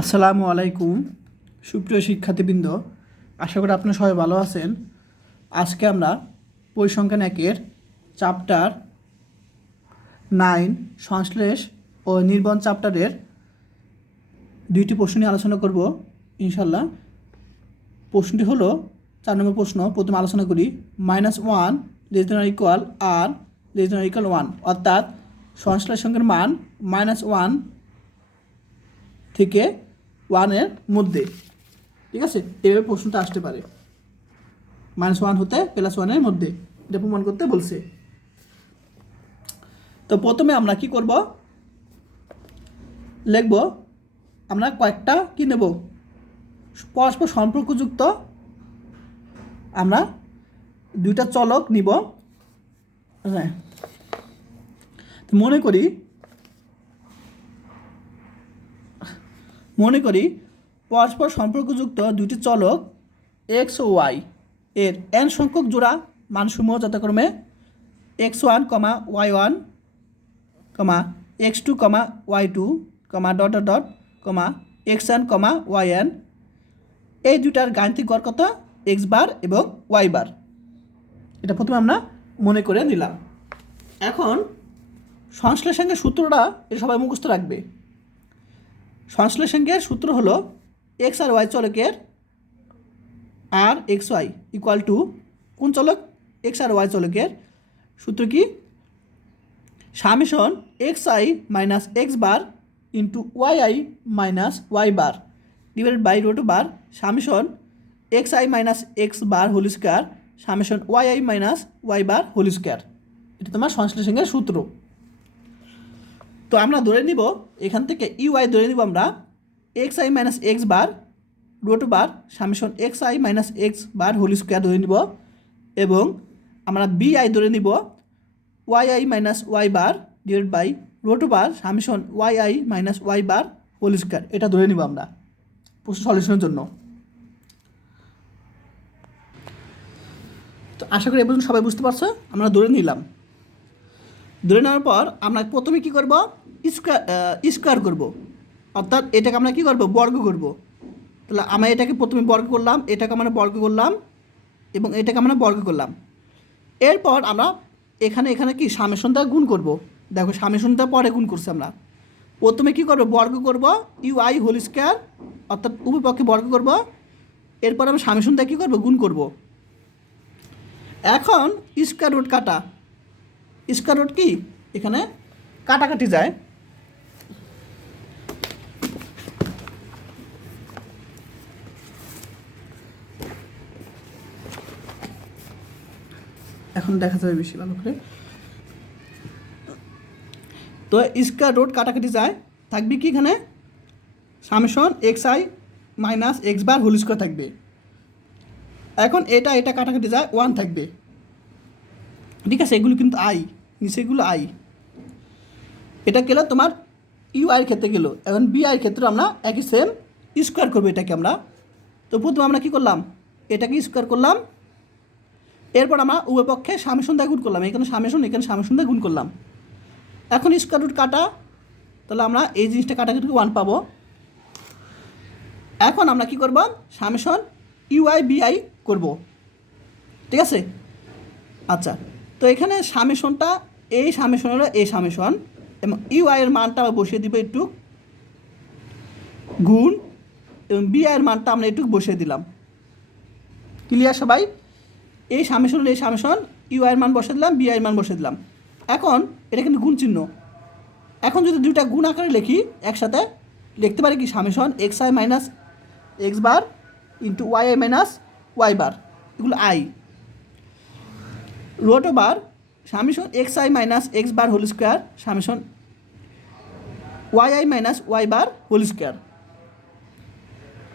আসসালামু আলাইকুম, সুপ্রিয় শিক্ষার্থীবৃন্দ। আশা করি আপনারা সবাই ভালো আছেন। আজকে আমরা পরিসংখ্যান একের চ্যাপ্টার নাইন, সংশ্লেষ ও নির্বন চ্যাপ্টারের দুইটি প্রশ্ন নিয়ে আলোচনা করব ইনশাল্লাহ প্রশ্নটি হলো, চার নম্বর প্রশ্ন, প্রথমে আলোচনা করি, মাইনাস ওয়ান দেন ইকুয়াল আর দেন ইকুয়াল ওয়ান অর্থাৎ সংশ্লেষ সংখ্যার মান মাইনাস ওয়ান থেকে ওয়ানের মধ্যে। ঠিক আছে? এভাবে প্রশ্নটা আসতে পারে। মাইনাস ওয়ান হতে প্লাস ওয়ানের মধ্যে। এটা প্রমাণ করতে বলছে। তো প্রথমে আমরা কি করব? লিখব, আমরা কয়েকটা কি নেব? পরস্পর সম্পর্কযুক্ত আমরা দুইটা চলক নিব। হ্যাঁ। মনে করি মনে করি পরস্পর সম্পর্কযুক্ত দুটি চলক এক্স ও ওয়াই। এর এন সংখ্যক জোড়া মানসমূহ যথাক্রমে x one comma y one comma x two comma y two comma dot dot comma x n comma y n. এই দুটার গাণিতিক গড় কত? এক্স বার এবং ওয়াই বার। এটা প্রথমে আমরা মনে করে নিলাম। এখন সংশ্লেষণের সূত্রটা এ সবাই মুখস্থ রাখবে। সংশ্লেষণের সূত্র হলো এক্স আর ওয়াই চলকের r x y equal to কোন চলক? এক্স আর ওয়াই চলকের। সূত্র কি? Summation x i minus x bar into y i minus y bar divided by root bar summation x i minus x bar whole square summation y i minus y bar whole square এটা তোমার সংশ্লেষণের সূত্র। তো আমরা ধরে নিব, এখান থেকে ইউআই ধরে নিব আমরা x i minus x bar root bar summation x i minus x bar whole square ধরে নিব এবং আমরা বি আই ধরে নিব y i minus y bar divide by root bar summation y i minus y bar whole square এটা ধরে নিব আমরা প্রশ্ন সলিউশনের জন্য। তো আশা করি এ পর্যন্ত সবাই বুঝতে পারছ, আমরা ধরে নিলাম। ধরে নেওয়ার পর আমরা প্রথমে কী করব? স্কোয়ার স্কোয়ার করব। অর্থাৎ এটাকে আমরা কী করব? বর্গ করব। তাহলে আমরা এটাকে প্রথমে বর্গ করলাম, এটাকে আমরা বর্গ করলাম এবং এটাকে আমরা বর্গ করলাম। এরপর আমরা এখানে এখানে কি? সামেশনটা গুণ করব। দেখো সামেশনটা পরে গুণ করছি আমরা। প্রথমে কী করব? বর্গ করব ইউ আই হোল স্কোয়ার অর্থাৎ উভয় পক্ষে বর্গ করব। এরপর আমরা সামেশনটা কী করব? গুণ করব। এখন স্কোয়ার রুট কাটা। স্কোয়ার রুট কি? এখানে কাটাকাটি যায়। এখন দেখা যাবে বেশি ভালো করে। তো স্কোয়ার রুট কাটাকাটি যায়। থাকবে কি এখানে? Summation x i minus x bar whole square থাকবে। এখন এটা এটা কাটাকাটি যায়, ওয়ান থাকবে। ঠিক আছে, এগুলো কিন্তু আই। নিচেগুলো আই। এটা গেলো তোমার ইউ আইয়ের ক্ষেত্রে গেলো এখন বি আইয়ের ক্ষেত্রে আমরা একই সেম স্কোয়ার করব এটাকে আমরা। তো প্রথমে আমরা কী করলাম? এটাকে স্কোয়ার করলাম। এরপর আমরা উভয় পক্ষে সামেশন গুণ করলাম। এখানে সামেশন এখানে সামেশন দিয়ে গুণ করলাম। এখন স্কোয়ার রুট কাটা। তাহলে আমরা এই জিনিসটা কাটাকাটি ওয়ান পাবো। এখন আমরা কি করব? সামেশন ইউআই বিআই করব। ঠিক আছে? আচ্ছা তো এখানে সামেশনটা এই সামেশন হলো এই সামেশন, এবং ইউআই এর মানটা আমরা বসিয়ে দিব একটু গুণ, এবং বিআই এর মানটা আমরা একটু বসিয়ে দিলাম। ক্লিয়ার সবাই? এই সামেশন এই সামেশন ইউআই এর মান বসে দিলাম বিআই এর মান বসে দিলাম। এখন এটা কিন্তু গুণ চিহ্ন। এখন যদি দুইটা গুণ আকারে লিখি, একসাথে লিখতে পারি কি summation x i minus x bar into y i minus y bar এগুলো i root bar summation x i minus x bar whole square summation y i minus y bar whole square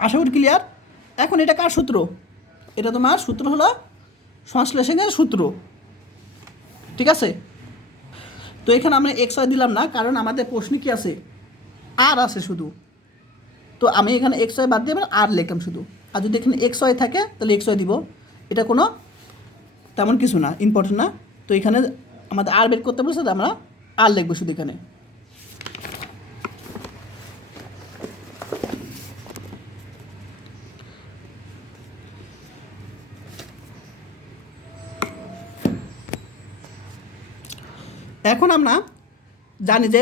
আশা করি clear এখন এটা কার সূত্র? এটা তোমার সূত্র হলো সংশ্লেষণের সূত্র। ঠিক আছে? তো এখানে আমরা এক্স ওয়াই দিলাম না, কারণ আমাদের প্রশ্নে কি আছে? আর আছে শুধু। তো আমি এখানে এক্স ওয়াই বাদ দিয়ে আর লিখলাম শুধু। আর যদি এখানে এক্স ওয়াই থাকে, তাহলে এক্স ওয়াই দিব। এটা কোনো তেমন কিছু না ইম্পর্টেন্ট না। তো এখানে আমাদের আর বের করতে বলছে আমরা আর লিখব শুধু এখানে। এখন আমরা জানি যে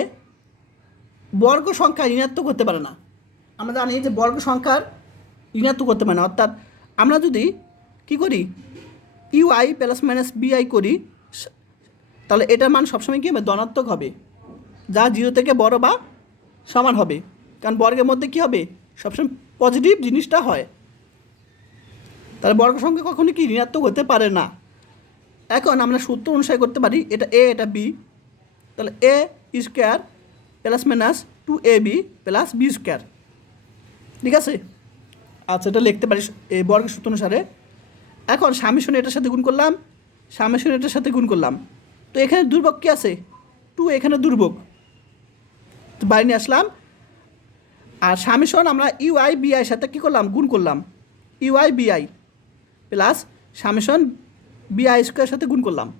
বর্গ সংখ্যা ঋণাত্মক করতে পারে না। আমরা জানি যে বর্গ সংখ্যার ঋণাত্মক করতে পারে না। অর্থাৎ আমরা যদি কি করি ইউআই প্লাস মাইনাস বিআই করি তাহলে এটার মান সবসময় কী হবে? ধনাত্মক হবে। যা জিরো থেকে বড় বা সমান হবে। কারণ বর্গের মধ্যে কী হবে? সবসময় পজিটিভ জিনিসটা হয়। তাহলে বর্গ সংখ্যা কখনো কি ঋণাত্মক হতে পারে না। এখন আমরা সূত্র অনুসারে করতে পারি, এটা এ এটা বি তাহলে a square plus minus two a b plus b square ঠিক আছে? আচ্ছা এটা লিখতে পারি এই বর্গের সূত্র অনুসারে। এখন স্বামী শুনে এটার সাথে গুণ করলাম। সামেশন এটার সাথে গুণ করলাম। তো এখানে দুর্ভোগ কী আছে? টু, এখানে দুর্ভোগ। তো বাইরে নিয়ে আসলাম। আর সামেশন আমরা ইউআই বিআই সাথে কী করলাম? গুণ করলাম। ইউআই বিআই প্লাস সামেশন বিআই স্কোয়ার সাথে গুণ করলাম।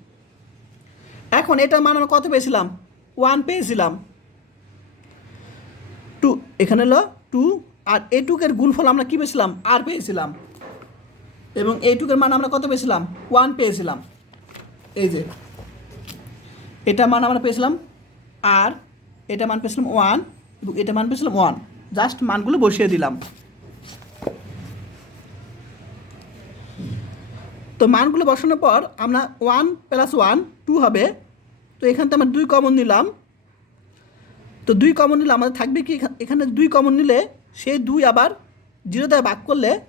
এখন এটার মান আমরা কত পেয়েছিলাম? ওয়ান পেয়েছিলাম। টু, এখানে হলো টু। আর এটুকের গুণফল আমরা কী পেয়েছিলাম? আর পেয়েছিলাম। এবং এইটুকের মান আমরা কত পেয়েছিলাম? ওয়ান পেয়েছিলাম। এই যে, এটা মান আমরা পেয়েছিলাম আর এটা মান পেয়েছিলাম ওয়ান এবং এটা মান পেয়েছিলাম ওয়ান জাস্ট মানগুলো বসিয়ে দিলাম। তো মানগুলো বসানোর পর আমরা ওয়ান প্লাস ওয়ান টু হবে। তো এখান থেকে আমরা দুই কমন নিলাম। তো দুই কমন নিলে আমাদের থাকবে কি? এখা- এখানে দুই কমন নিলে সেই দুই আবার জিরো দ্বারা ভাগ করলে,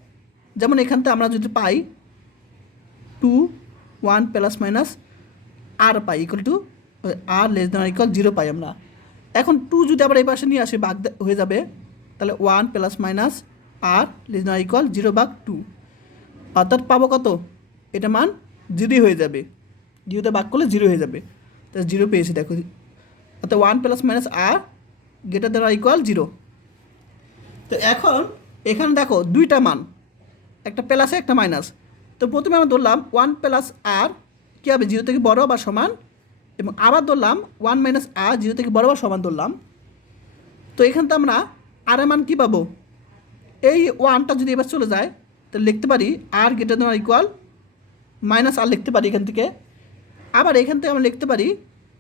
যেমন এখান থেকে আমরা যদি পাই two one plus minus r pi equal to r less than equal zero পাই আমরা। এখন টু যদি আবার এই পাশে নিয়ে আসি দে- হয়ে যাবে, তাহলে one plus minus r less than equal zero ভাগ টু অর্থাৎ পাবো কত? এটা মান জিরোই হয়ে যাবে। জিরোতে ভাগ করলে জিরো হয়ে যাবে। তো জিরো পেয়েছি, দেখো। অর্থাৎ one plus minus r greater than equal zero তো এখন, এখানে দেখো, দুইটা মান। একটা প্লাসে একটা মাইনাস তো প্রথমে আমরা ধরলাম ওয়ান প্লাস আর কী হবে? জিরো থেকে বড় বা সমান, এবং আবার ধরলাম ওয়ান মাইনাস আর জিরো থেকে বড় বা সমান ধরলাম। তো এখান থেকে আমরা আর এর মান কী পাবো? এই ওয়ানটা যদি এবার চলে যায়, তাহলে লিখতে পারি r greater than equal minus r লিখতে পারি এখান থেকে। আবার এখান থেকে আমরা লিখতে পারি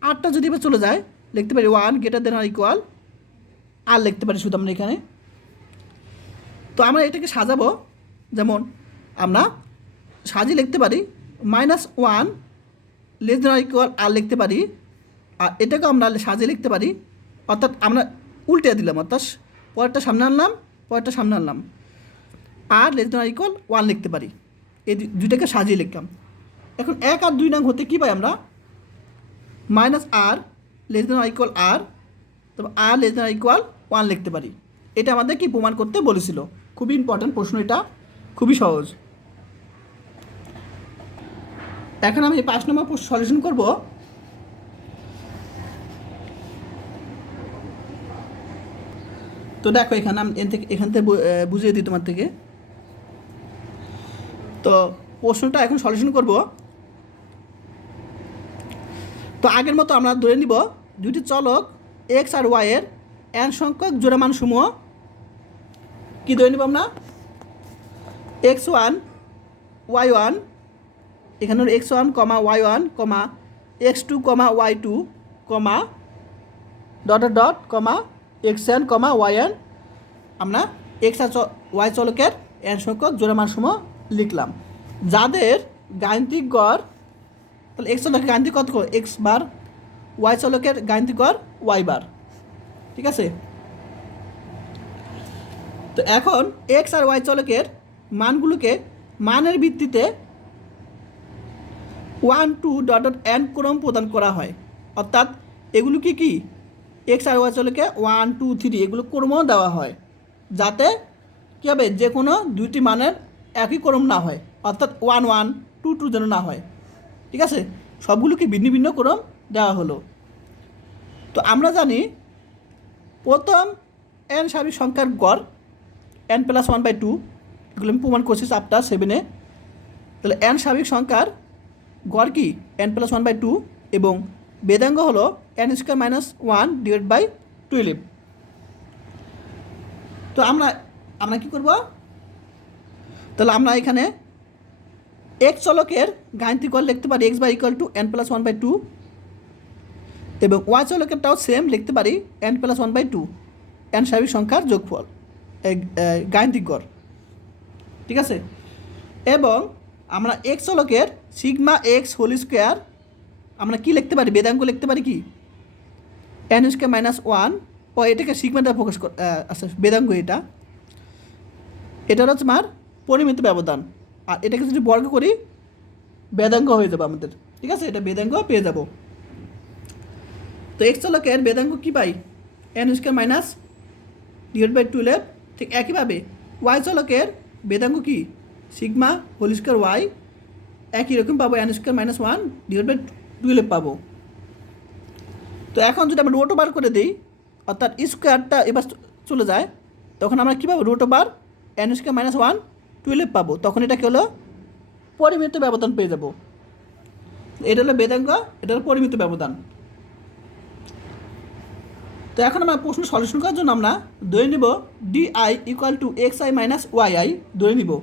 আরটা যদি এবার চলে যায়, লিখতে পারি one greater than equal r লিখতে পারি শুধু আমরা এখানে। তো আমরা এটাকে সাজাবো, যেমন আমরা সাজিয়ে লিখতে পারি minus one less than equal r লিখতে পারি, আর এটাকে আমরা সাজিয়ে লিখতে পারি, অর্থাৎ আমরা উল্টে দিলাম, অর্থাৎ পরেরটা সামনে আনলাম, পরেরটা সামনে আনলাম, r less than equal one লিখতে পারি। এই দুইটাকে সাজিয়ে লিখলাম। এখন এক আর দুই নাম হতে কী পাই আমরা? Minus r less than equal r তবে r less than equal one লিখতে পারি। এটা আমাদের কি প্রমাণ করতে বলেছিল। খুবই ইম্পর্ট্যান্ট প্রশ্ন এটা। খুবই সহজ। এখন আমি পাঁচ নম্বর সলিউশন করব। তো দেখো এখানে আমি এখান থেকে বুঝিয়ে দিই তোমার থেকে। তো প্রশ্নটা এখন সলিউশন করব। তো আগের মতো আমরা ধরে নিব দুটি চলক এক্স আর ওয়াই এর এন সংখ্যক জোড়া মান সমূহ কী ধরে নিব আমরা? এক্স ওয়ান ওয়াই ওয়ান এখানে x one comma y one comma x two comma y two comma dot dot comma x n comma y n আমরা এক্স আর ওয়াই চলকের এন সংখ্যক জোড়া মান সমূহ লিখলাম। যাদের গাণিতিক গড়, তাহলে এক্স চলকের গাণিতিক কত এক্স বার ওয়াই চলকের গাণিতিক গড় ওয়াই বার। ঠিক আছে? তো এখন এক্স আর ওয়াই চলকের মানগুলোকে মানের ভিত্তিতে one two dot dot n ক্রম প্রদান করা হয়। অর্থাৎ এগুলোকে কি কি? এক্স আর ওয়াই চলকে ওয়ান টু থ্রি এগুলো ক্রম দেওয়া হয়। যাতে কী হবে? যে কোনো দুইটি মানের একই ক্রম না হয়। অর্থাৎ ওয়ান ওয়ান টু টু যেন না হয়। ঠিক আছে? সবগুলোকে ভিন্ন ভিন্ন ক্রম দেওয়া হলো। তো আমরা জানি প্রথম এন স্বাভাবিক সংখ্যার গড় n plus one by two এগুলো আমি প্রমাণ করছি চাপটা সেভেনে তাহলে এন স্বাভাবিক সংখ্যার গড় কি? N plus one by two এবং বেদাঙ্গ হলো n square minus one divide by twelve তো আমরা আমরা কি করব? তাহলে আমরা এখানে এক্স চলকের গাণিতিক গড় লিখতে পারি x bar equal to n plus one by two এবং ওয়াই চলকেরটাও সেম লিখতে পারি n plus one by two n স্বাভাবিক সংখ্যার যোগফল গাণিতিক গড়। ঠিক আছে? এবং আমরা এক্স চলকের সিগমা এক্স হোল স্কোয়ার আমরা কি লিখতে পারি? বেদাঙ্ক লিখতে পারি কি? এন স্কোয়ার মাইনাস ওয়ান ও এটাকে সিগমাটা ফোকাস আচ্ছা বেদাঙ্ক এটা। এটা হচ্ছে আমার পরিমিত ব্যবধান। আর এটাকে যদি বর্গ করি বেদাঙ্গ হয়ে যাবে আমাদের। ঠিক আছে? এটা বেদাঙ্গ পেয়ে যাব। তো এক্স চলকের বেদাঙ্গ কী পাই? N square minus divide by twelve ঠিক একইভাবে ওয়াই চলকের বেদাঙ্গ কি? সিগমা হোল স্কোয়ার ওয়াই একই রকম পাবো n square minus one divide by twelve পাবো। তো এখন যদি আমরা রোটো বার করে দিই, অর্থাৎ স্কোয়ারটা এবার চ- চলে যায়, তখন আমরা কী পাবো? Root bar n square minus one twelve পাবো। তখন এটা কী হলো? পরিমিত ব্যবধান পেয়ে যাব। এটা হলো বেদাঙ্গ এটা হলো পরিমিত ব্যবধান। তো এখন আমরা প্রশ্ন সলিউশন করার জন্য আমরা ধরে নিব d i equal to x i minus y i ধরে নিব।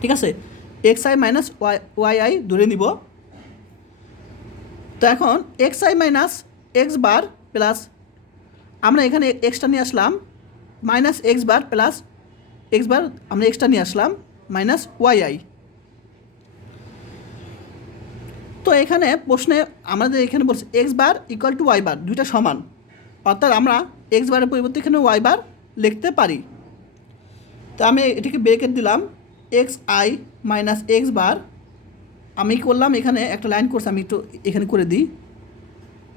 ঠিক আছে? X i minus y y i ধরে নিব। তো এখন x i minus x bar plus আমরা এখানে এক্সটা নিয়ে আসলাম minus x bar plus x bar আমরা এক্সটা নিয়ে আসলাম মাইনাস ওয়াই আই তো এখানে প্রশ্নে আমাদের এখানে বলছে x bar equal to y bar দুইটা সমান। অর্থাৎ আমরা এক্স বারের পরিবর্তে এখানে ওয়াই বার লিখতে পারি। তো আমি এটিকে ব্রেকেট দিলাম। X i minus x bar আমি করলাম এখানে একটা লাইন করছি আমি একটু এখানে করে দিই।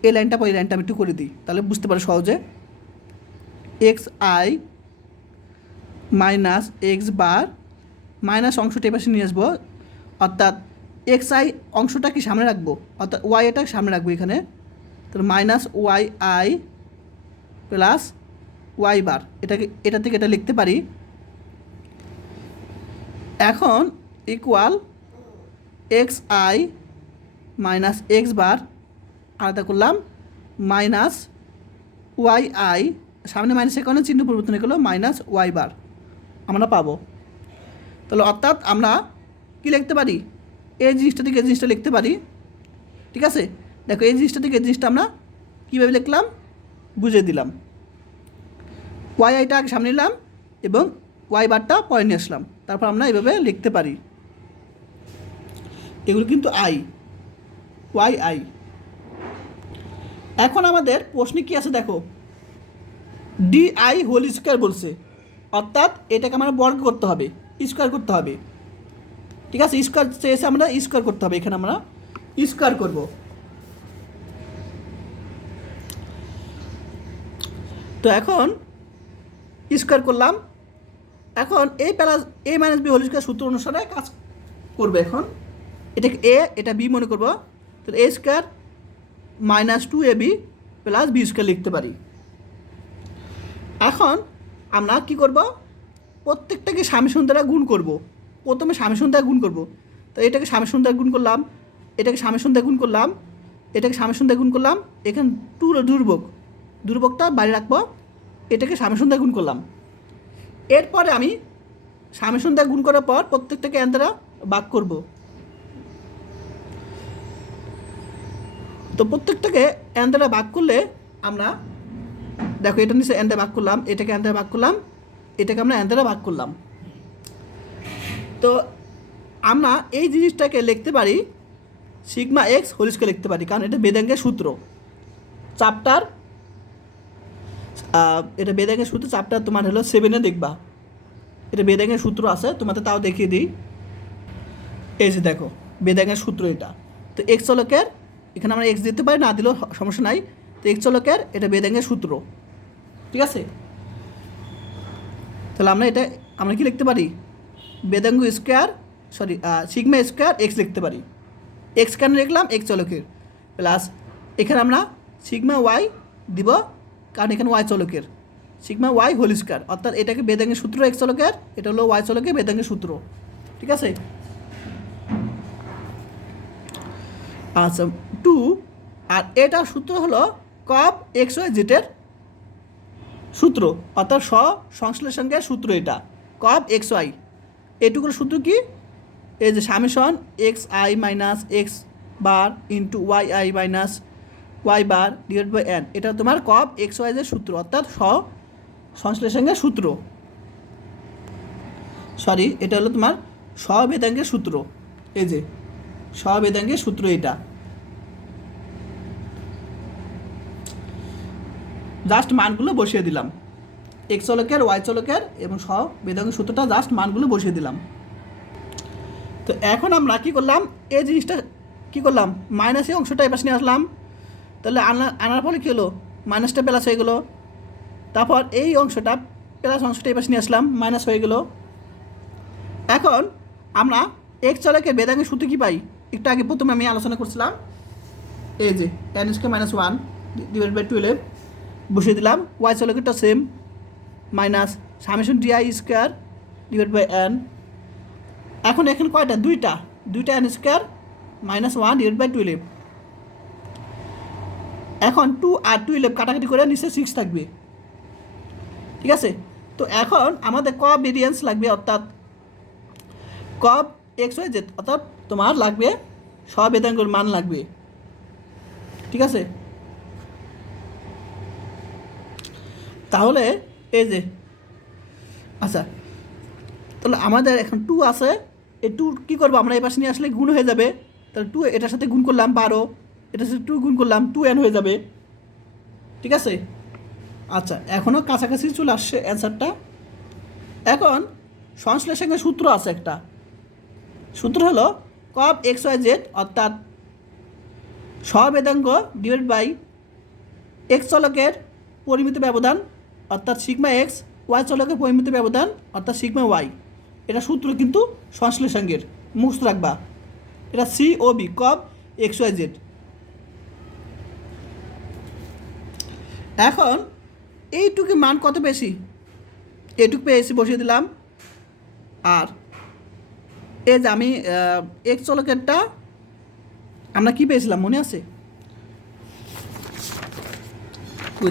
এই লাইনটা পর এই লাইনটা আমি একটু করে দিই। তাহলে বুঝতে পারো সহজে। X i minus x bar minus অংশটা এপাশে নিয়ে আসব। অর্থাৎ এক্স আই অংশটা কি সামনে রাখব? অর্থাৎ ওয়াই এটা সামনে রাখব এখানে। তাহলে minus y i plus y bar এটাকে, এটা থেকে এটা লিখতে পারি। এখন equal x i minus x bar আলাদা করলাম মাইনাস ওয়াই আই সামনে মাইনাসের কারণে চিহ্ন পরিবর্তন গেলো মাইনাস ওয়াই বার আমরা পাবো। তাহলে অর্থাৎ আমরা কি লিখতে পারি? এই জিনিসটা থেকে এই জিনিসটা লিখতে পারি। ঠিক আছে? দেখো, এই জিনিসটা থেকে এই জিনিসটা আমরা কীভাবে লিখলাম? বুঝিয়ে দিলাম। ওয়াই আইটা আগে সামনে নিলাম এবং ওয়াই বারটা পরে নিয়ে আসলাম। তারপর আমরা এইভাবে লিখতে পারি। এগুলো কিন্তু আই ওয়াই আই এখন আমাদের প্রশ্নে কি আছে দেখো? ডি আই হোল স্কোয়ার বলছে। অর্থাৎ এটাকে আমরা বর্গ করতে হবে স্কোয়ার করতে হবে। ঠিক আছে? স্কোয়ার চেয়েছে আমরা স্কোয়ার করতে হবে। এখানে আমরা স্কোয়ার করব। তো এখন স্কোয়ার করলাম। এখন a plus a minus b whole square সূত্র অনুসারে কাজ করবে এখন। এটাকে এ এটা বি মনে করব। তো a square minus two a b plus b square লিখতে পারি। এখন আমরা কি করব? প্রত্যেকটাকে স্বামী দ্বারা গুণ করব। প্রথমে স্বামী দ্বারা গুণ করব। তো এটাকে স্বামী দ্বারা গুণ করলাম, এটাকে স্বামী দ্বারা গুণ করলাম, এটাকে স্বামী দ্বারা গুণ করলাম, এখানে টু দুর্ভোগ। দুর্ভোগটা বাইরে রাখব, এটাকে স্বামী দ্বারা গুণ করলাম। এরপরে আমি স্বামী দ্বারা গুণ করার পর প্রত্যেকটাকে দ্বারা বাক করব। তো প্রত্যেকটাকে দ্বারা ভাগ করলে আমরা, দেখো এটা নিচে দ্বারা ভাগ করলাম, এটাকে দ্বারা ভাগ করলাম, এটাকে আমরা দ্বারা ভাগ করলাম। তো আমরা এই জিনিসটাকে লিখতে পারি, সিগমা এক্স হোলিসকে লিখতে পারি, কারণ এটা বেদাঙ্গের সূত্র। চাপটার এটা বেদাঙ্গের সূত্র চাপটার তোমার হলো সেভেনে দেখবা। এটা বেদাঙ্গের সূত্র আছে তোমাদের তাও দেখিয়ে দিই। এই যে দেখো, বেদাঙ্গের সূত্র এটা। তো এক্স চলকের, এখানে আমরা এক্স দিতে পারি, না দিলেও সমস্যা নাই। তো এক্স চলকের, এটা বেদাঙ্গের সূত্র। ঠিক আছে? তাহলে আমরা এটা, আমরা কি লিখতে পারি? বেদাঙ্গ square sorry sigma square x লিখতে পারি। এক্স কেন লিখলাম? এক্স চলকের। প্লাস, এখানে আমরা সিগমা ওয়াই দিব কারণ এখানে ওয়াই চলকের। Sigma y whole square. অর্থাৎ এটাকে বেদাঙ্গের সূত্র এক্স চলকের, এটা হলো ওয়াই চলকের বেদাঙ্গের সূত্র। ঠিক আছে? আচ্ছা টু আর এটা সূত্র হলো কপ এক্স ওয়াই জেটের সূত্র। অর্থাৎ স সংশ্লেষণের সূত্র এটা। কপ এক্স ওয়াই এটুকুর সূত্র কি? এই যে summation x i minus x bar into y i minus y bar divide by n এটা তোমার কব এক্স ওয়াইজের সূত্র, অর্থাৎ স সংশ্লেষণের সূত্র। সরি এটা হলো তোমার সবেদাঙ্গের সূত্র। এই যে সবেদাঙ্গের সূত্র এটা। জাস্ট মানগুলো বসিয়ে দিলাম। এক্স চলকের ওয়াই চলকের এবং স বেদাঙ্গের সূত্রটা জাস্ট মানগুলো বসিয়ে দিলাম। তো এখন আমরা কী করলাম? এই জিনিসটা কী করলাম? মাইনাসের অংশটা এবার নিয়ে আসলাম। তাহলে আনা, আনার ফলে কী হলো? মাইনাসটা প্লাস হয়ে গেলো। তারপর এই অংশটা প্লাস অংশটা এবার নিয়ে আসলাম মাইনাস হয়ে গেলো। এখন আমরা এক চলকের বেদাঙ্গের সূত্র কী পাই? একটু আগে প্রথমে আমি আলোচনা করছিলাম, এই যে N square minus one divide by twelve বসিয়ে দিলাম Y চলকেরটা same minus summation DI square divide by N এখন এখানে কয়টা? দুইটা। দুইটা N square minus one divide by twelve এখন টু আর টু টুয়েলভ কাটাকাটি করে নিচে সিক্স থাকবে। ঠিক আছে? তো এখন আমাদের ক ভেরিয়েন্স লাগবে অর্থাৎ কব এক্স ওয়াই জেড অর্থাৎ তোমার লাগবে সবেদাঙ্গর মান লাগবে। ঠিক আছে? তাহলে এই যে আচ্ছা তাহলে আমাদের এখন টু আছে, এই টু কী করব? আমরা এই পাশে নিয়ে আসলে গুণ হয়ে যাবে। তাহলে টু এটার সাথে গুণ করলাম বারো। এটার সাথে টু গুণ করলাম টু এন হয়ে যাবে। ঠিক আছে? আচ্ছা এখনও কাছাকাছি চলে আসছে অ্যান্সারটা এখন সংশ্লেষণের সূত্র আছে একটা। সূত্র হলো কব এক্স ওয়াই জেড অর্থাৎ সবেদাঙ্গ ডিভাইড বাই এক্স চলকের পরিমিত ব্যবধান, অর্থাৎ সিগমা এক্স ওয়াই চলকের পরিমিত ব্যবধান, অর্থাৎ সিগমা ওয়াই এটা সূত্র কিন্তু সংশ্লেষাঙ্গের। মুখস্থ রাখবা। এটা c o v cov x y z এখন এইটুকু মান কত বেশি এটুকু পেয়েছি, বসিয়ে দিলাম। আর এই যে আমি এক চলকেরটা আমরা কি পেয়েছিলাম, মনে আছে?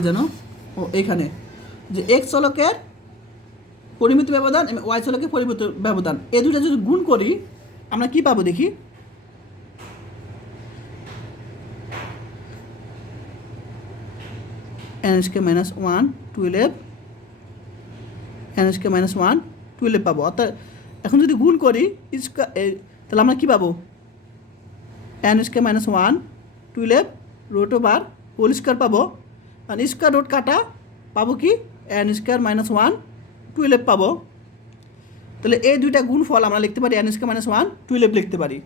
যেন ও এইখানে যে এক চলকের পরিমিত ব্যবধান ওয়াই চলকের পরিমিত ব্যবধান এ দুটো যদি গুণ করি, আমরা কি পাবো দেখি? N square minus one twelve n square minus one twelve পাবো। অর্থাৎ এখন যদি গুণ করি স্কোয়ার তাহলে আমরা কী পাবো? N square minus one twelve root over whole square পাবো। আর স্কোয়ার রোড কাটা, পাবো কি? N square minus one twelve পাবো। তাহলে এই দুইটা গুণ ফল আমরা লিখতে পারি n square minus one twelve লিখতে পারি।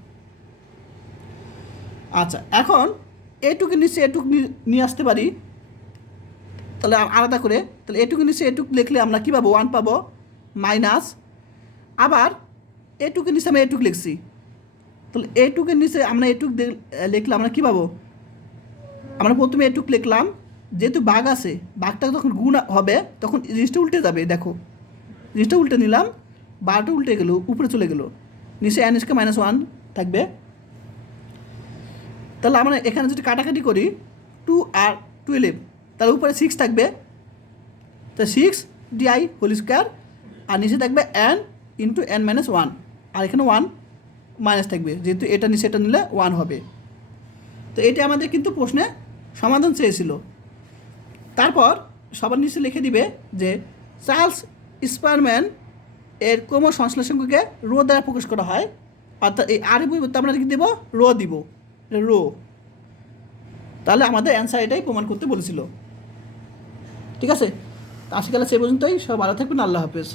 আচ্ছা এখন এটুকু নিচে এটুকু নিয়ে আসতে পারি। তাহলে আলাদা করে, তাহলে এটুকু নিচে এটুকু লিখলে আমরা কী পাবো? ওয়ান পাবো মাইনাস আবার এটুকের নিচে আমরা এটুক লিখছি। তাহলে এটুকের নিচে আমরা এটুক লিখলে আমরা কী পাবো? আমরা প্রথমে এটুক লিখলাম, যেহেতু বাঘ আছে, বাঘটা যখন গুণ হবে, তখন জিনিসটা উল্টে যাবে, দেখো। জিনিসটা উল্টে নিলাম, বারোটা উল্টে গেলো, উপরে চলে গেলো। নিচে এন এসকে মাইনাস ওয়ান থাকবে। তাহলে আমরা এখানে যদি কাটাকাটি করি টু আর টুয়েলভ তাহলে উপরে সিক্স থাকবে। তা সিক্স ডিআই হোল স্কোয়ার আর নিচে থাকবে N into N minus one আর এখানে ওয়ান মাইনাস থাকবে, যেহেতু এটা নিচে, এটা নিলে ওয়ান হবে। তো এটা আমাদের কিন্তু প্রশ্নে সমাধান চেয়েছিল। তারপর সবার নিচে লিখে দিবে যে চার্লস স্পারম্যান এর ক্রম সংশ্লেষণকে রো দ্বারা প্রকাশ করা হয়। অর্থাৎ এই আর পরিবর্তে আমরা কি দেবো? রো দিব। রো। তাহলে আমাদের অ্যান্সার এটাই প্রমাণ করতে বলেছিল। ঠিক আছে? আজকাল সে পর্যন্তই। সব ভালো থাকবেন। আল্লাহ হাফেজ।